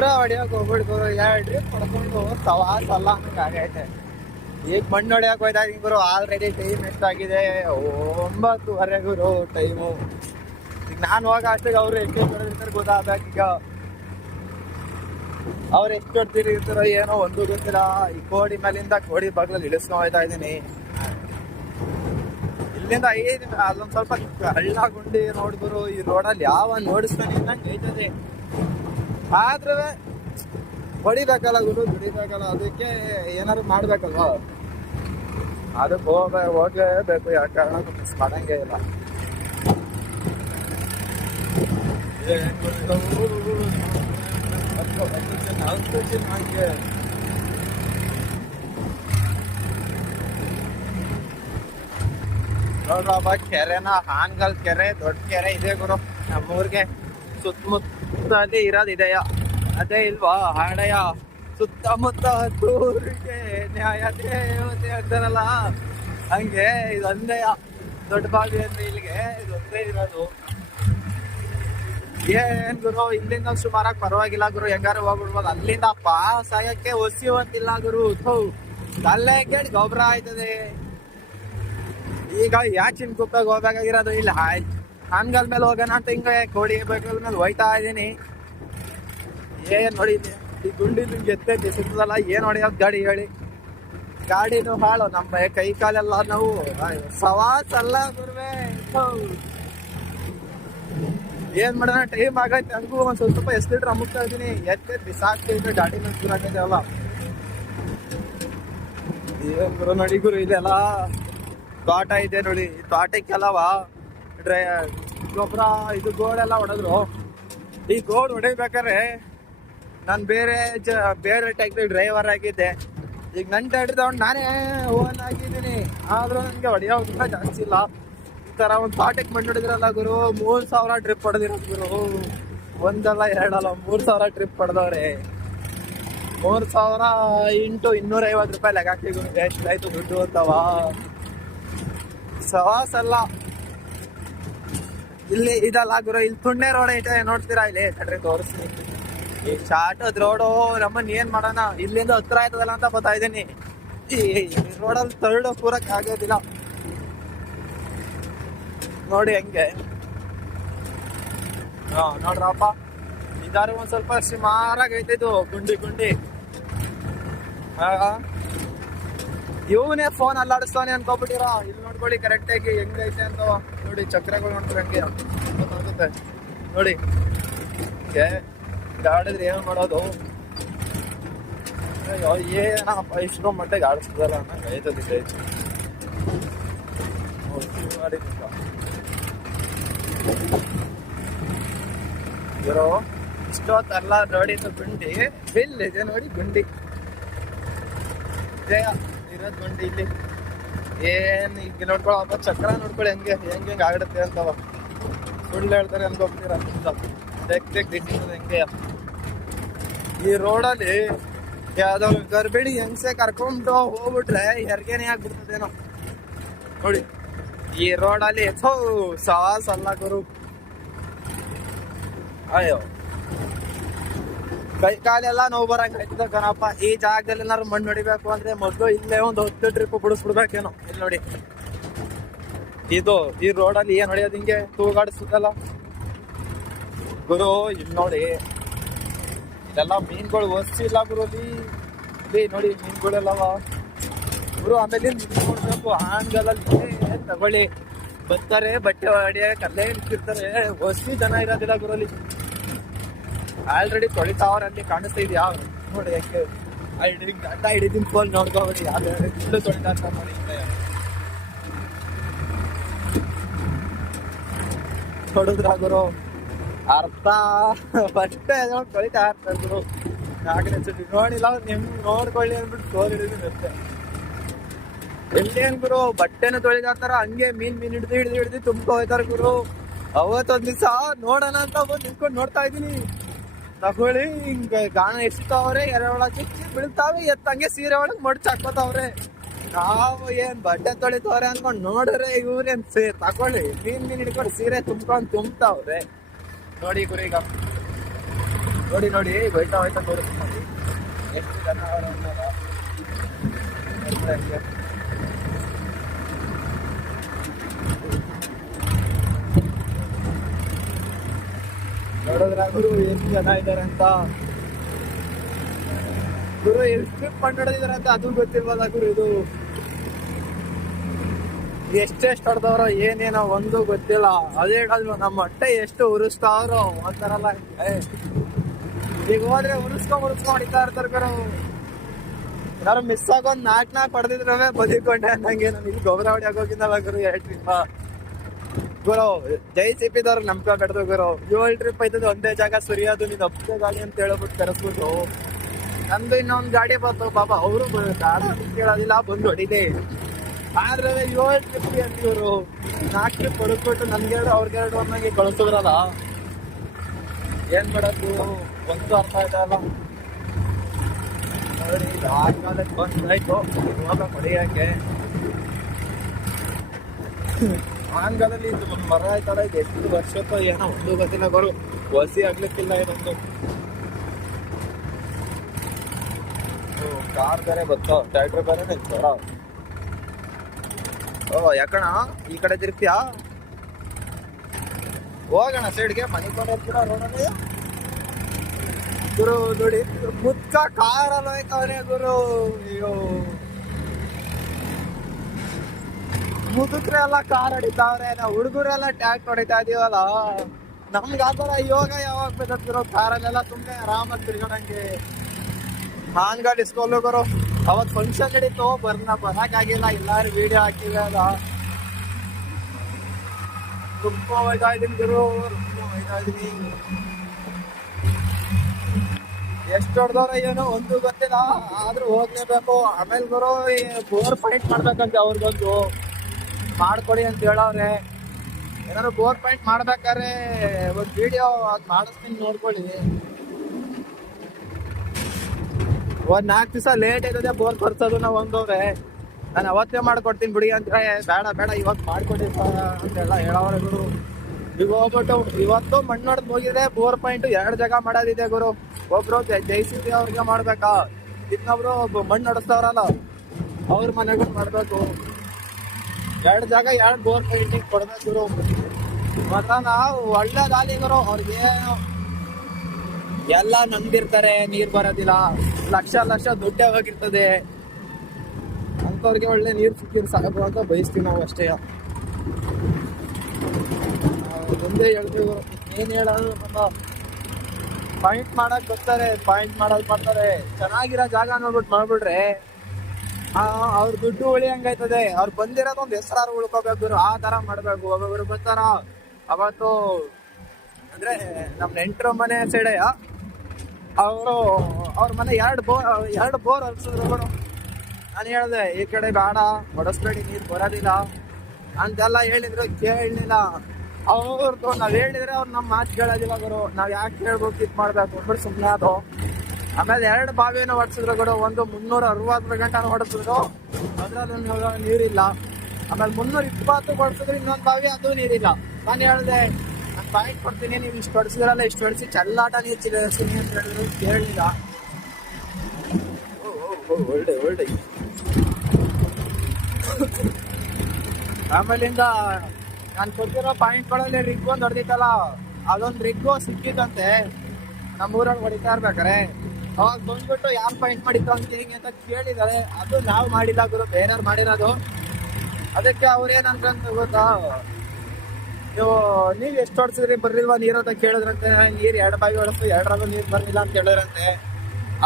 ಗೊಬ್ಬರ ಹೊಡಿಯಕ್ ಹೋಗ್ಬಿಡ್ತು, 2 ಟ್ರಿಪ್ ಹೊಡ್ಕೊಂಡು ಸವಾಸ ಅಲ್ಲ ಅನ್ನಂಗೆ ಆಗೈತೆ. ಈಗ ಮಣ್ಣು ಹೊಡಿಯಕ್ ಹೋಯ್ತಾ ಇದೀನಿ ಗುರು. ಆಲ್ರೆಡಿ ಟೈಮ್ ಎಷ್ಟಾಗಿದೆ? 9:30 ಗುರು ಟೈಮು. ಈಗ ನಾನು ಹೋಗ ಅಷ್ಟಿಗೆ ಅವ್ರು ಎಷ್ಟು ಹೊಡೆದಿರ್ತಾರೆ ಗೊತ್ತಾಗಬೇಕು. ಈಗ ಅವ್ರು ಎಷ್ಟು ಹೊಡ್ತಿರ್ತಾರೋ ಏನೋ ಒಂದು ಗೊತ್ತಿಲ್ಲ. ಈ ಕೋಡಿ ಮೇಲಿಂದ ಕೋಡಿ ಬಾಗ್ಲಲ್ಲಿ ಇಳಿಸ್ಕೊಂಡ್ ಹೋಯ್ತಾ ಇದೀನಿ. ಇಲ್ಲಿಂದ ಅಲ್ಲೊಂದ್ ಸ್ವಲ್ಪ ಹಳ್ಳ ಗುಂಡಿ ನೋಡಿದ್ರು. ಈ ರೋಡಲ್ಲಿ ಯಾವ ನೋಡಿಸ್ತಾನೆ ನಂಗೆ ಐತದೆ. ಆದ್ರೆ ಹೊಡಿಬೇಕಲ್ಲ ಗುರು, ದುಡಿಬೇಕಲ್ಲ. ಅದಕ್ಕೆ ಏನಾದ್ರು ಮಾಡ್ಬೇಕಲ್ವ, ಅದಕ್ಕೆ ಹೋಗ್ಲೇಬೇಕು. ಯಾವ ಕಾರಣಕ್ಕೂ ಮಿಸ್ ಮಾಡಂಗೆ ಇಲ್ಲ. ನೋಡ್ರಪ್ಪ, ಕೆರೆನ ಹಾನ್ಗಲ್ ಕೆರೆ ದೊಡ್ಡ ಕೆರೆ ಇದೆ ಗುರು ನಮ್ಮೂರ್ಗೆ. ಸುತ್ತಮುತ್ತಲ್ಲಿ ಇರೋದಿದೆಯ, ಅದೇ ಇಲ್ವಾ ಹಾಡೆಯ ಸುತ್ತಮುತ್ತ ದೂರಿಗೆ ನ್ಯಾಯ ದೇವತೆ ಅಂತಾರಲ್ಲ, ಹಂಗೆ ಇದೊಂದೇ ದೊಡ್ಡ ಬಾವಿ ಅಂದ್ರೆ ಇಲ್ಲಿಗೆ ಇದೊಂದೇ ಇರೋದು. ಏನ್ ಗುರು, ಇಲ್ಲಿಂದ ಸುಮಾರಾಗಿ ಪರವಾಗಿಲ್ಲ ಗುರು, ಹೆಂಗಾರು ಹೋಗ್ಬಿಡ್ಬೋದು. ಅಲ್ಲಿಂದ ಪಾಸ್ ಆಗಕ್ಕೆ ಹೊಸಿವಂತಿಲ್ಲ ಗುರು. ಅಲ್ಲೇ ಕೇಳಿ ಗೊಬ್ಬರ ಆಯ್ತದೆ. ಈಗ ಯಾಚಿನ್ ಕುಪ್ಪೆಗೆ ಹೋಗ್ಬೇಕಾಗಿರೋದು ಇಲ್ಲ, ಹಾನ್ಗಲ್ ಮೇಲೆ ಹೋಗೋಣ ಅಂತ ಹಿಂಗೆ ಕೋಡಿ ಬೇಕಲ್ ಮೇಲೆ ಹೋಯ್ತಾ ಇದೀನಿ. ಏನ್ ನೋಡಿ ಈ ಗುಂಡಿ ನಿಮ್ಗೆ ಎತ್ತೈತಿ ಸಿಗ್ತದಲ್ಲ, ಏನ್ ಹೊಡಿಯೋದು ಗಾಡಿ ಹೇಳಿ. ಗಾಡಿನೂ ಹಾಳು, ನಮ್ಮ ಕೈ ಕಾಲೆಲ್ಲ ನಾವು ಸವಾಸ್ ಅಲ್ಲ ಗುರುವೆ. ಏನ್ ಮಾಡೋಣ, ಟೈಮ್ ಆಗೈತೆ. ಹಂಗೂ ಒಂದ್ ಸ್ವಲ್ಪ ಎಷ್ಟು ಲೀಟರ್ ಅಮುಕ್ತಾ ಇದೀನಿ. ಎತ್ತೆ ಬಿಸಾಕ್ತಿದ್ರೆ ಗಾಡಿ ಮೇಲೆ ಸುರಾಕೈತೆ ಅಲ್ಲ. ಏನ್ ಗುರು ನೋಡಿ ಗುರು, ಇದೆಲ್ಲ ತೋಟ ಇದೆ ನೋಡಿ. ತೋಟಕ್ಕೆಲ್ಲವ ಗೊಬ್ಬರ ಇದು ಗೋಡೆಲ್ಲ ಹೊಡೆದ್ರು. ಈ ಗೋಡ್ ಹೊಡಿಬೇಕಾದ್ರೆ ನಾನು ಬೇರೆ ಟ್ಯಾಕ್ಟ್ರಿ ಡ್ರೈವರ್ ಆಗಿದ್ದೆ. ಈಗ ನನ್ನ ಟ್ಯಾಕ್ಟ್ರಿ ತಗೊಂಡು ನಾನೇ ಓನ್ ಆಗಿದ್ದೀನಿ. ಆದ್ರೂ ನನಗೆ ಹೊಡೆಯೋದ್ರಿಂದ ಜಾಸ್ತಿ ಇಲ್ಲ. ಈ ತರ ಒಂದು ತೋಟಕ್ಕೆ ಮಣ್ಣು ಹೊಡೆದ್ರಲ್ಲ ಗುರು, 3,000 ಟ್ರಿಪ್ ಹೊಡೆದಿರೋದು ಗುರು. ಒಂದಲ್ಲ ಎರಡಲ್ಲ, 3,000 ಟ್ರಿಪ್ ಹೊಡೆದವ್ರೆ. 3,000 ಇಂಟು 250 ರೂಪಾಯಿ ಲೆಕ್ಕ ಹಾಕಿ ಗುರು, ಎಷ್ಟಾಯ್ತು ದುಡ್ಡು ಅಂತವ. ಸವಾಸ ಅಲ್ಲ ಇಲ್ಲಿ ಇದಲ್ಲ ಗುರು. ಇಲ್ಲಿ ತುಂಡೆ ರೋಡ್ ಐತೆ ನೋಡ್ತೀರಾ, ಇಲ್ಲಿ ಕಡ್ರಿ ತೋರಿಸ್ತೀನಿ. ಈ ಶಾರ್ಟದ್ ರೋಡು ನಮ್ಮನ್ನ ಏನ್ ಮಾಡೋಣ, ಇಲ್ಲಿಂದ ಹತ್ರ ಆಯ್ತದಲ್ಲ ಅಂತ ಬರ್ತಾ ಇದ್ದೀನಿ. ಈ ರೋಡಲ್ಲಿ ತರ್ಡು ಪೂರಕ್ಕೆ ಆಗೋದಿಲ್ಲ ನೋಡಿ ಹೆಂಗೆ. ನೋಡ್ರಪ್ಪ, ಇದಾರು ಒಂದ್ ಸ್ವಲ್ಪ ಸುಮಾರಾಗಿ ಐತಿದ್ದು ಗುಂಡಿ. ಇವನೇ ಫೋನ್ ಅಲ್ಲಾಡಿಸ್ತಾನೆ ಅನ್ಕೋಬಿಟ್ಟಿರ. ಇಲ್ಲಿ ನೋಡ್ಕೊಳ್ಳಿ ಕರೆಕ್ಟಾಗಿ ಹೆಂಗೈತೆ ಅಂತ ನೋಡಿ. ಚಕ್ರಗಳು ನೋಡ್ತಾರೆ ಹಂಗೆ ಗೊತ್ತಾಗುತ್ತೆ ನೋಡಿ. ಗಾಡಿದ್ರೆ ಏನ್ ಮಾಡೋದು, ಏನಪ್ಪ ಇಷ್ಟೊಂದು ಮಟ್ಟಿಗೆ ಆಡಿಸ್ತದಲ್ಲ ಅನ್ನಂಗೆ ಐತದಿದೆ. ಇರೋ ಇಷ್ಟೊತ್ತಲ್ಲ ನೋಡಿ ಗುಂಡಿ. ಬಿಲ್ ಇದೆ ನೋಡಿ ಗುಂಡಿ ಇರೋದ್ ಗುಂಡಿ ಇಲ್ಲಿ. ಏನ್ ಈಗ ನೋಡ್ಕೊಳಪ್ಪ, ಚಕ್ರ ನೋಡ್ಕೊಳ್ಳಿ ಹೆಂಗೆ ಆಗುತ್ತೆ ಅಂತವ. ಸುಳ್ಳು ಹೇಳ್ತಾರೆ ಅನ್ಕೋಬಿಟ್ಟಿರ. ಹೆಂಗೆ ಈ ರೋಡಲ್ಲಿ ಯಾವ್ದಾದ್ರು ಗರ್ಭಿಣಿ ಹೆಂಗ್ಸೆ ಕರ್ಕೊಂಡು ಹೋಗ್ಬಿಟ್ರೆ ಹೆರ್ಗೆನೆ ಆಗ್ಬಿಡ್ತದೇನೋ ನೋಡಿ. ಈ ರೋಡಲ್ಲಿ ಸವಾಸ ಅಲ್ಲ ಗುರು. ಅಯ್ಯೋ, ಕೈ ಕಾಲೆಲ್ಲ ನೋವು ಬರಂಗ ಆಯ್ತದ ಕಣಪ್ಪ. ಈ ಜಾಗದಲ್ಲಿ ಏನಾದ್ರು ಮಣ್ಣು ಹೊಡಿಬೇಕು ಅಂದ್ರೆ ಮೊದಲು ಇಲ್ಲೇ ಒಂದು 10 ಟ್ರಿಪ್ ಬಿಡಿಸ್ಬಿಡ್ಬೇಕೇನೋ. ಇಲ್ಲಿ ನೋಡಿ, ಇದು ಈ ರೋಡಲ್ಲಿ ಏನ್ ಹೊಡಿಯೋದು, ಹಿಂಗೆ ತೂಗಾಡಿಸುತ್ತಲ್ಲ ಗುರು. ಇಲ್ಲಿ ನೋಡಿ, ಇದೆಲ್ಲ ಮೀನುಗಳು ಒಸಿಲ್ಲ ಗುರು. ಇಲ್ಲಿ ನೋಡಿ ಮೀನುಗಳೆಲ್ಲವ ಗುರು. ಆಮೇಲೆ ನೋಡ್ಬೇಕು, ಹಾನ್ಗಲಲ್ಲಿ ತಗೊಳ್ಳಿ ಬರ್ತಾರೆ, ಬಟ್ಟೆ ಹೊಡಿಯಕ್ಕೆ ಅಲ್ಲೇ ನಿಂತಿರ್ತಾರೆ. ಒಸಿ ಜನ ಇರೋದಿಲ್ಲ ಗುರಲ್ಲಿ. ಆಲ್ರೆಡಿ ತೊಳಿತಾವ್ರ ಅಲ್ಲಿ ಕಾಣಿಸ್ತಾ ಇದೆಯಾ ನೋಡಿ. ಯಾಕೆ ಗಡ್ಡ ಹಿಡಿದಿನ ಫೋನ್ ನೋಡ್ಕೋಬೇಡಿ, ಯಾವ್ದು ಇಲ್ಲೂ ತೊಳಿತಾ ಇರ್ತಾರೆ ನೋಡಿ. ತೊಳೆದ್ರ ಗುರು ಅರ್ಥ ಬಟ್ಟೆ ತೊಳಿತಾ ಇರ್ತಾರೆ ಗುರು. ನೋಡಿಲ್ಲ ನಿಮ್ ನೋಡ್ಕೊಳ್ಳಿ ಅಂದ್ಬಿಟ್ಟು ತೋಲ್ ಹಿಡಿದಿರುತ್ತೆ. ಎಲ್ಲೇನ್ ಗುರು, ಬಟ್ಟೆನ ತೊಳಿದಾಡ್ತಾರ, ಹಂಗೆ ಮೀನ್ ಹಿಡಿದು ತುಂಬ್ಕೊ ಹೋಯ್ತಾರ ಗುರು. ಅವತ್ತೊಂದ್ ದಿವ್ಸ ನೋಡೋಣ ಅಂತ ಬಂದು ನಿಂತ್ಕೊಂಡು ನೋಡ್ತಾ ಇದೀನಿ. ತಗೊಳ್ಳಿ ಹಿಂಗ ಗಾಣ ಎಸಿತಾವ್ರೆ, ಎರೆಹುಳ ಚಿಕ್ಕಿ ಬೀಳ್ತಾವೆ, ಎತ್ತಂಗೆ ಸೀರೆ ಒಳಗೆ ಮಡ್ಚ್ ಹಾಕೋತಾವ್ರೆ. ನಾವು ಏನ್ ಬಟ್ಟೆ ತೊಳಿತವ್ರೆ ಅನ್ಕೊಂಡ್ ನೋಡ್ರೆ ಇವ್ರೇನ್ ತಗೊಳ್ಳಿ ಮೀನ್ ಹಿಡ್ಕೊಂಡು ಸೀರೆ ತುಂಬ್ತಾವ್ರೆ ನೋಡಿ ಗುರು. ಈಗ ನೋಡಿ ನೋಡಿ ಹೋಯ್ತಾ ಹೋಯ್ತಾ ತೋರಿಸ್ತೀನಿ ನೋಡಿ ಎಷ್ಟು ಜನ ಅವ್ರು ಅನ್ನೋದು. ಹಂಗೆ. ನೋಡಿದ್ರ ಗುರು ಎಷ್ಟು ಜನ ಇದಾರೆ ಅಂತ. ಗುರು ಎಷ್ಟು ಪಂಡಿದಾರೆ ಅಂತ ಅದು ಗೊತ್ತಿಲ್ವಲ್ಲ ಗುರು. ಇದು ಎಷ್ಟೆಷ್ಟು ಹೊಡೆದವ್ರೋ ಏನೇನೋ ಒಂದು ಗೊತ್ತಿಲ್ಲ. ಅದೇ ಹೇಳಿದ್ರು ನಮ್ಮ ಹೊಟ್ಟೆ ಎಷ್ಟು ಉರಿಸ್ತಾವ್ರೋ ಅಂತಾರಲ್ಲ, ಈಗ ಹೋದ್ರೆ ಉರಿಸ್ಕೊಂಡ್ ಹೊಡಿತಾ ಇರ್ತಾರ ಗುರು. ಯಾರು ಮಿಸ್ ಆಗೊಂದ್ ನಾಲ್ಕು ಹೊಡೆದಿದ್ರೆ ಬದಿಕೊಂಡೆ ಅನ್ನಂಗೆ. ನಮ್ಗೆ ಇಲ್ಲಿ ಗೊಬ್ಬರ ಹೊಡಿ ಆಗೋಗಿದ್ದಲ್ಲ ಗುರು 2 ಟ್ರಿಪ್. ಗುರು JCPದವ್ರು ನಂಬ್ಕೊಬೇಡ್ದು ಗುರು. 7 ಟ್ರಿಪ್ ಆಯ್ತದ ಒಂದೇ ಜಾಗ ಸುರಿಯೋದು, ನೀನ್ ಒಬ್ಬದೇ ಗಾಡಿ ಅಂತ ಹೇಳ್ಬಿಟ್ಟು ಕರೆಸ್ಬಿಟ್ಟು. ನಮ್ದು ಇನ್ನೊಂದ್ ಗಾಡಿ ಬಂತು ಬಾಬಾ, ಅವರು ಕೇಳೋದಿಲ್ಲ, ಬಂದು ಹೊಡಿದೆ. ಆದ್ರೆ 7 ಟ್ರಿಪ್ ಅಂತಿವ್ರು 4 ಟ್ರಿಪ್ ಹೊಡೆದ್ಬಿಟ್ಟು ನನ್ಗೆರಡು ಅವ್ರಿಗೆರಡು ಅನ್ನಂಗೆ ಕಳಿಸಿದ್ರಲ್ಲ. ಏನ್ ಮಾಡೋದು ಒಂದು ಅರ್ಥ ಆಯ್ತಲ್ಲ. ನೋಡಿ ಆದ್ಮೇಲೆ ಬಂದಾಯ್ತು ಇವಾಗ ಹೊಡೆಯಕ್ಕೆ. ಆನ್ಗಾಲಲ್ಲಿ ಇದು ಒಂದು ಮರ ಆಯ್ತಲ್ಲ, ಇದು ಎಷ್ಟು ವರ್ಷಕ್ಕೋ ಏನೋ ಒಂದು ಗೊತ್ತಿಲ್ಲ ಬರು. ಹೊಸಿ ಆಗ್ಲಿಕ್ಕಿಲ್ಲ ಇದೊಂದು. ಕಾರ್ ಬೇರೆ ಬರ್ತೋ, ಟ್ರ್ಯಾಕ್ಟರ್ ಬೇರೆ ನಿಂತಾರ. ಓ ಯಾಕಣ ಈ ಕಡೆ ತಿರ್ತೀಯಾ? ಹೋಗೋಣ ಸೈಡ್ಗೆ, ಮನೆ ಕೊಂಡು ಹೋಗ್ತೀರ ರೋಡಲ್ಲಿ. ಗುರು ನೋಡಿ ಮುದ್ಕ ಕಾರಲ್ಲಿ ಹೋಯ್ತವ್ರೆ ಗುರು. ಅಯ್ಯೋ ಮುದುಕ್ರೆಲ್ಲ ಕಾರ್ ಹೊಡಿತಾವ್ರೆ, ನಾವು ಹುಡುಗರೆಲ್ಲ ಟ್ಯಾಕ್ ಹೊಡಿತಾ ಇದೀವಲ್ಲ. ನಮ್ಗೆ ಆ ಥರ ಯೋಗ ಯಾವಾಗ ಬೇಕಾಗ್ತಿರೋ ಕಾರಲ್ಲೆಲ್ಲ ಸುಮ್ಮನೆ ಆರಾಮಾಗಿ ತಿರ್ಗೋಣಂಗೆ. ಹಾನ್ ಗಾಡಿ ಇಸ್ಕೊಲ್ಲೋ ಗುರು. ಅವತ್ತು ಫಂಕ್ಷನ್ ನಡೀತು, ಬರಕ್ಕಾಗಿಲ್ಲ, ಎಲ್ಲಾರು ವಿಡಿಯೋ ಹಾಕಿಲ್ಲ. ತುಂಬ ಹೋಯ್ತಾ ಇದೀನಿ ಗುರು, ತುಂಬ ಹೋಯ್ತಾ ಇದೀನಿ. ಎಷ್ಟು ಹೊಡೆದವ್ರ ಏನೋ ಒಂದು ಗೊತ್ತಿಲ್ಲ, ಆದ್ರೂ ಹೋಗ್ಲೇಬೇಕು. ಆಮೇಲೆ ಗುರು ಬೋರ್ ಪಾಯಿಂಟ್ ಮಾಡ್ಬೇಕಂತೆ, ಅವ್ರಿಗೊಂದು ಮಾಡ್ಕೊಡಿ ಅಂತ ಹೇಳವ್ರೆ. ಏನಾದ್ರು ಬೋರ್ ಪಾಯಿಂಟ್ ಮಾಡ್ಬೇಕಾದ್ರೆ ಒಂದು ವಿಡಿಯೋ ಅದು ಮಾಡಿಸ್ತೀನಿ, ನೋಡ್ಕೊಳ್ಳಿ. ಒಂದ್ 4 ದಿವಸ ಲೇಟ್ ಆಯ್ತದೆ ಬೋರ್ ಬರ್ಸೋದು ನಾವು ಒಂದವ್ರೆ. ನಾನು ಅವತ್ತೇ ಮಾಡ್ಕೊಡ್ತೀನಿ ಬಿಡಿ ಅಂತ ಬೇಡ ಇವತ್ತು ಮಾಡ್ಕೊಡಿ ಅಂತೆಲ್ಲ ಹೇಳವ್ರೆ ಗುರು. ಈಗ ಹೋಗ್ಬಿಟ್ಟು ಇವತ್ತು ಮಣ್ಣು ಹೊಡೆದು ಹೋಗಿದ್ರೆ ಬೋರ್ ಪಾಯಿಂಟ್ 2 ಜಾಗ ಮಾಡೋದಿದೆ ಗುರು. ಒಬ್ರು JCP ಅವ್ರಿಗೆ ಮಾಡ್ಬೇಕಾ, ಇನ್ನೊಬ್ರು ಮಣ್ಣು ಹೊಡೆಸ್ತವ್ರಲ್ಲ ಅವ್ರ ಮನೆಗೂ ಮಾಡ್ಬೇಕು. 2 ಜಾಗ 2 ಬೋರ್ ಪಾಯಿಂಟಿಂಗ್ ಕೊಡ್ಬೇಕು ಗುರು. ಮಾತ್ರ ನಾವು ಒಳ್ಳೇದಾಲಿ ಗುರು. ಅವ್ರಿಗೆ ಎಲ್ಲ ನಂಬಿರ್ತಾರೆ, ನೀರ್ ಬರೋದಿಲ್ಲ, ಲಕ್ಷ ದುಡ್ಡೇ ಹೋಗಿರ್ತದೆ. ಅಂತವ್ರಿಗೆ ಒಳ್ಳೆ ನೀರು ಸಿಕ್ಕಿರ್ ಸಾಕು ಅಂತ ಬಯಸ್ತೀವಿ ನಾವು ಅಷ್ಟೇ. ಒಂದೇ ಹೇಳ್ತೀವಿ, ಏನ್ ಹೇಳೋದು, ಪಾಯಿಂಟ್ ಮಾಡಕ್ ಬರ್ತಾರೆ, ಪಾಯಿಂಟ್ ಮಾಡೋದು ಮಾಡ್ತಾರೆ. ಚೆನ್ನಾಗಿರೋ ಜಾಗ ನೋಡ್ಬಿಟ್ಟು ಮಾಡ್ಬಿಟ್ರೆ ಅವ್ರ ದುಡ್ಡು ಉಳಿಯಂಗಾಯ್ತದೆ. ಅವ್ರು ಬಂದಿರೋದು ಒಂದು ಹೆಸರಾರು ಉಳ್ಕೋಬೇಕು, ಆ ತರ ಮಾಡ್ಬೇಕು. ಒಬ್ಬೊಬ್ರು ಬರ್ತಾರ. ಅವತ್ತು ಅಂದ್ರೆ ನಮ್ ನೆಂಟರ ಮನೆ ಸೈಡೆ ಅವರು ಅವ್ರ ಮನೆ 2 ಬೋರ್ ಹೊಲ್ಸಿದ್ರು. ನಾನು ಹೇಳ್ದೆ ಈ ಕಡೆ ಬೇಡ, ಹೊಡಸ್ಬೇಡಿ, ನೀರು ಬರೋದಿಲ್ಲ ಅಂತೆಲ್ಲ ಹೇಳಿದ್ರು, ಕೇಳಲಿಲ್ಲ. ಅವ್ರದ್ದು ನಾವ್ ಹೇಳಿದ್ರೆ ಅವ್ರು ನಮ್ಮ ಮಾತು ಕೇಳೋದಿಲ್ಲ ಗುರು. ನಾವ್ ಯಾಕೆ ಹೇಳ್ಬೇಕು, ಇದು ಮಾಡ್ಬೇಕು ಅಂದ್ಬಿಟ್ಟು ಸುಮ್ಮನೆ ಅದು. ಆಮೇಲೆ 2 ಬಾವಿನ ಹೊಡ್ಸಿದ್ರು ಗುರು. ಒಂದು 360 ಗಂಟೆ ಹೊಡೆಸಿದ್ರು, ಅದ್ರಲ್ಲೂ ನೀರಿಲ್ಲ. ಆಮೇಲೆ 320 ಹೊಡ್ಸಿದ್ರು, ಇನ್ನೊಂದು ಬಾವಿ, ಅದು ನೀರಿಲ್ಲ. ನಾನು ಹೇಳ್ದೆ ನಾನು ಪಾಯಿಂಟ್ ಕೊಡ್ತೀನಿ, ನೀವು ಇಷ್ಟು ಹೊಡ್ಸಿದ್ರಲ್ಲ, ಇಷ್ಟು ಹೊಡಿಸಿ ಚಲ್ಲಾಟ ನೀರು ಚಿಲಿಸ್ತೀನಿ ಅಂತ ಹೇಳಿದ್ರು, ಕೇಳಲಿಲ್ಲ. ಒಳ್ಳೆ ಆಮೇಲಿಂದ ನಾನು ಕೊಟ್ಟಿರೋ ಪಾಯಿಂಟ್ಗಳಲ್ಲಿ ರಿಗ್ ಒಂದು ಹೊಡೆದಿತ್ತಲ್ಲ, ಅದೊಂದು ರಿಗ್ಗು ಸಿಕ್ಕಿತ್ತಂತೆ ನಮ್ಮೂರಲ್ಲಿ ಹೊಡಿತಾ ಇರ್ಬೇಕಾರೆ. ಅವಾಗ ಬಂದ್ಬಿಟ್ಟು ಯಾರು ಪಾಯಿಂಟ್ ಮಾಡಿತ್ತು ಅಂತ ಹಿಂಗೆ ಅಂತ ಕೇಳಿದ್ದಾರೆ. ಅದು ನಾವು ಮಾಡಿಲ್ಲ ಗುರು, ಬೇರೆಯವ್ರು ಮಾಡಿರೋದು. ಅದಕ್ಕೆ ಅವ್ರೇನಂತ ಗೊತ್ತಾ, ನೀವು ಎಷ್ಟು ಹೊಡ್ಸಿದ್ರಿ, ಬರ್ಲಿಲ್ವಾ ನೀರು ಅಂತ ಕೇಳಿದ್ರಂತೆ. ನೀರು 2 ಬಾವಿ ಹೊಡೆಸ್ತು, 2ರಲ್ಲೂ ನೀರು ಬರ್ಲಿಲ್ಲ ಅಂತ ಹೇಳಿದ್ರಂತೆ.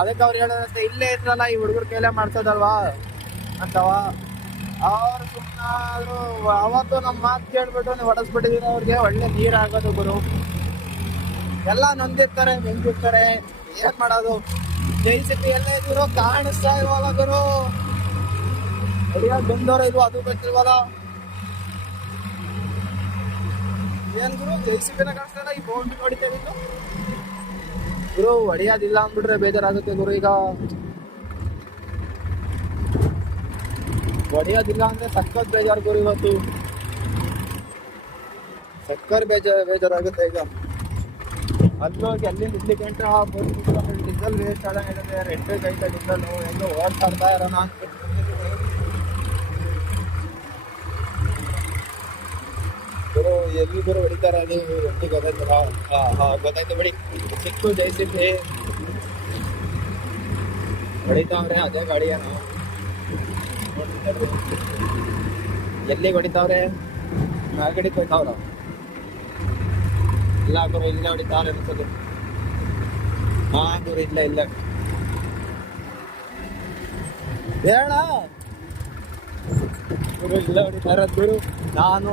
ಅದಕ್ಕೆ ಅವ್ರು ಹೇಳಿದ್ರಂತೆ, ಇಲ್ಲೇ ಇದ್ರಲ್ಲ ಈ ಹುಡುಗರ ಕೈಲೇ ಮಾಡ್ಸೋದಲ್ವಾ ಅಂತವ. ಅವ್ರು ಸುಮ್ಮನಾದ್ರು. ಅವತ್ತು ನಮ್ಮ ಮಾತು ಕೇಳ್ಬಿಟ್ಟು ನೀವು ಹೊಡೆಸ್ಬಿಟ್ಟಿದೀರ, ಅವ್ರಿಗೆ ಒಳ್ಳೆ ನೀರು ಆಗೋದು ಗುರು. ಎಲ್ಲ ನೊಂದಿರ್ತಾರೆ, ನೆಂದಿರ್ತಾರೆ, ಏನ್ ಮಾಡೋದು. JCP ಎಲ್ಲ ಇದ್ರು ಕಾಣಿಸ್ತಾ ಇಲ್ವಲ್ಲ ಗುರು. ಹೊಡಿಯೋದು ಬಂದವ್ರು ಇದು ಅದು ಗೊತ್ತಿಲ್ವಲ್ಲ. ಏನ್ ಗುರು JCPನ ಕಾಣಿಸ್ತಾರ, ಈ ಬೌಂಡ್ರಿ ಹೊಡಿತಾ ಇದ್ದು ಗುರು. ಹೊಡಿಯೋದಿಲ್ಲ ಅಂದ್ಬಿಟ್ರೆ ಬೇಜಾರಾಗುತ್ತೆ ಗುರು. ಈಗ ಹೊಡಿಯೋದಿಲ್ಲ ಅಂದ್ರೆ ಸಕ್ಕತ್ ಬೇಜಾರು ಗುರು. ಇವತ್ತು ಸಕ್ಕರ್ ಬೇಜಾರಾಗುತ್ತೆ. ಈಗ ಅಲ್ಲೋಗಿ ಅಲ್ಲಿಂದ ಇಲ್ಲಿ ಗಂಟ ಡೀಸೆಲ್ ವೇಸ್ಟ್ ಆದಂಗಿದೆ. ರೆಡ್ ಗೈತ ಡೀಸೆಲ್ ಎಲ್ಲೋ ಓಡ್ತಾಡ್ತಾ ಇರೋಣ ಅಂತ ಗುರು. ಎಲ್ಲಿ ಗುರು ಹೊಡಿತಾರ ಅದು ಒಟ್ಟಿ ಗೊತ್ತಾಯ್ತಲ್ಲ. ಗೊತ್ತಾಯ್ತು ಬಿಡಿ. ಸಿಕ್ಕು ಜೈಸಿಪಿ ಹೊಡಿತಾವ್ರೆ ಅದೇ ಗಾಡಿಯೇನು. ಎಲ್ಲಿಗೆ ಹೊಡಿತಾವ್ರೆ? ಮ್ಯಾಗಡಿಗೆ ಹೋಯ್ತಾವ್ರ. ಇಲ್ಲ ಗುರು ಇಲ್ಲೇ ಹೊಡಿತಾವ್ರೆ ಅನ್ಸೋದು. ಗುರು ಇಲ್ಲ ಇಲ್ಲ ಬೇಡ ಗುರು ಇಲ್ಲೇ ಹೊಡಿತಾರ ಗುರು. ನಾನು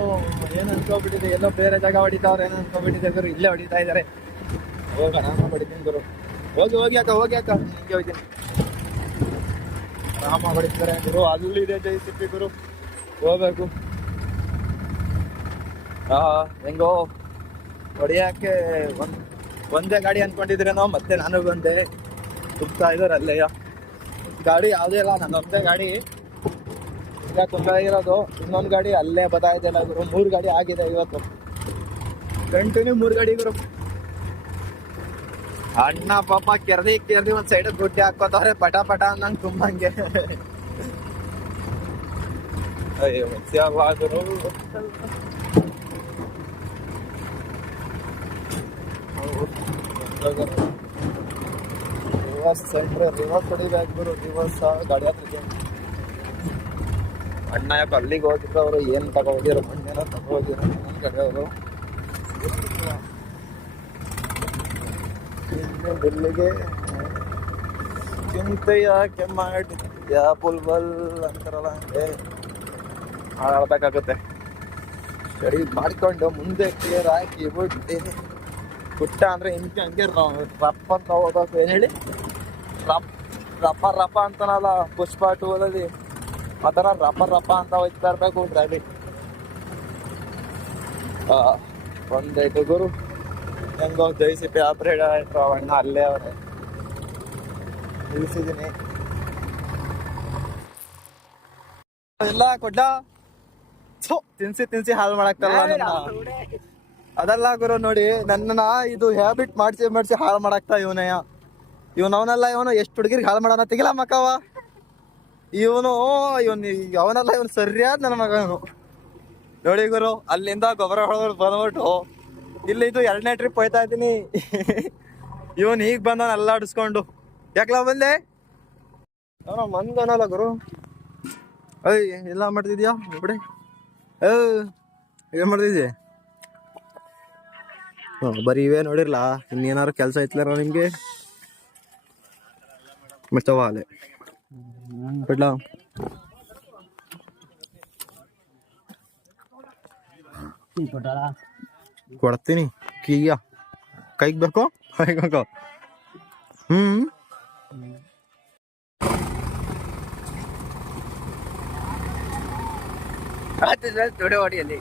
ಏನು ಅನ್ಕೋಬಿಟ್ಟಿದ್ದೆ, ಎಲ್ಲೋ ಬೇರೆ ಜಾಗ ಹೊಡಿತಾವ್ರೆ ಏನೋ ಅನ್ಕೋಬಿಟ್ಟಿದ್ದೆ ಗುರು. ಇಲ್ಲೇ ಹೊಡಿತಾ ಇದಾರೆ. ಹೋಗ ಆರಾಮ ಹೊಡಿತೀನಿ ಗುರು. ಹೋಗಿ ಅಕ್ಕ ಹಿಂಗೆ ಹೋಗ್ತೀನಿ. ಆರಾಮ ಹೊಡಿತಾರೆ ಗುರು. ಅಲ್ಲಿದೆ ಜೈಸಿಪಿ ಗುರು, ಹೋಗ್ಬೇಕು. ಹೆಂಗೋ ಹೊಡಿಯಕ್ಕೆ ಒಂದೇ ಗಾಡಿ ಅನ್ಕೊಂಡಿದ್ರೇನೋ, ಮತ್ತೆ ನಾನು ಬಂದೆ ತುಗ್ತಾ ಇದಾರೆ ಅಲ್ಲೆಯ. ಗಾಡಿ ಯಾವುದೇ ಇಲ್ಲ, ನನ್ನೊಂದೇ ಗಾಡಿ ಈಗ ತುಂಬ ಇರೋದು. ಇನ್ನೊಂದು ಗಾಡಿ ಅಲ್ಲೇ ಬದಾಯ್ದಲ್ಲ ಗುರು. 3 ಗಾಡಿ ಆಗಿದೆ ಇವತ್ತು, ಕಂಟಿನ್ಯೂ 3 ಗಾಡಿ ಗುರು. ಅಣ್ಣ ಪಾಪ ಕೆರ್ದಿ ಒಂದ್ ಸೈಡ್ ಗುಡ್ಡೆ ಹಾಕೋತವ್ರೆ ಪಟ ಅನ್ನಂಗೆ ತುಂಬಂಗೆ. ಅಯ್ಯೋ ಗುರು. ರಿವರ್ಸ್ ಹೊಡಿಬೇಕು ಗುರು. ರಿವರ್ಸ್ ಗಾಡಿ ಹತ್ರ ಅಣ್ಣ ಯಾಕೆ ಅಲ್ಲಿಗೆ ಹೋಗಿದ್ರು ಅವರು. ಏನು ತಗೋದಿರೋ ಮಣ್ಣೇನೋ ತಗೋದಿರೋ ನನ್ನ ಕಡೆ ಅವರು. ದಿಲ್ಲಿಗೆ ಚಿಂತೆಯ ಕೆಮ್ಮಾಡಿದ್ಯಾ ಬುಲ್ಬಲ್ ಅಂತಾರಲ್ಲ, ಹಂಗೆ ಹಾಳಾಡ್ಬೇಕಾಗುತ್ತೆ. ಸ್ಟಡಿ ಮಾಡ್ಕೊಂಡು ಮುಂದೆ ಕ್ಲಿಯರ್ ಹಾಕಿ ಬಿಟ್ಟು ಪುಟ್ಟ ಅಂದ್ರೆ ಹಿಂಗೆ ಹಂಗೆ ರಪ್ಪ ಅಂತ ಹೋಗ್ಬೇಕು. ಏನು ಹೇಳಿ, ರಪ್ಪ ಅಂತಾನಲ್ಲ ಪುಷ್ಪ 2 ಆ ಥರ ರಪ್ಪ ಅಂತ ಹೋಗ್ತಾ ಇರ್ಬೇಕು ಗಾಡಿ. ಒಂದೈತು ಗುರು. ಹೆಂಗೋ ಜೈಸಿಪಿ ಆಪ್ರೇಟ್ ಆಯ್ತು. ಅಣ್ಣ ಅಲ್ಲೇ ಅವ್ರೆ ನಿಲ್ಸಿದ್ದೀನಿ. ಎಲ್ಲ ಕೊಡ್ಲ ತಿನ್ಸಿ ಹಾಳು ಮಾಡಾಕ್ತಾರಲ್ಲ. ಅದಲ್ಲ ಗುರು ನೋಡಿ, ನನ್ನ ಇದು ಹ್ಯಾಬಿಟ್ ಮಾಡಿಸಿ ಹಾಳು ಮಾಡಾಕ್ತಾ ಇವನಯ್ಯ. ಅವನಲ್ಲ ಇವನು ಎಷ್ಟು ಹುಡುಗಿರಿಗೆ ಹಾಳು ಮಾಡೋಣ ತೆಗಿಲ ಮಕ್ಕವ. ಅವನಲ್ಲ ಇವನು ಸರಿಯಾದ ನನ್ನ ಮಗ ಇವನು. ನೋಡಿ ಗುರು, ಅಲ್ಲಿಂದ ಗೊಬ್ಬರ ಹೊಡೆದು ಬಂದ್ಬಿಟ್ಟು ಇಲ್ಲಿ ಇದು 2ನೇ ಟ್ರಿಪ್ ಹೋಯ್ತಾ ಇದ್ದೀನಿ. ಇವನ್ ಈಗ ಬಂದವನ್ ಎಲ್ಲ ಆಡಿಸ್ಕೊಂಡು. ಯಾಕಲ ಬಂದೆ ಅವನ ಮಂದನಲ್ಲ ಗುರು. ಎಲ್ಲ ಮಾಡ್ತಿದ್ಯಾ ಬಿಡಿ. ಏನ್ ಮಾಡ್ತಿದ್ದೆ? ಬರೀ ಇವೇ ನೋಡಿರ್ಲ, ಇನ್ನೇನಾರು ಕೆಲಸ ಐತ್ಲಾರ ನಿಮ್ಗೆ? ಮಚ್ಚವಾಲೆ ಬಿಡ್ಲಾ ಕೊಡ್ತೀನಿ. ಕೀಯ ಕೈಗೆ ಬೇಕು ಕೈಗೋ. ತೊಡೆ ಹೊಡಿಯಲ್ಲಿ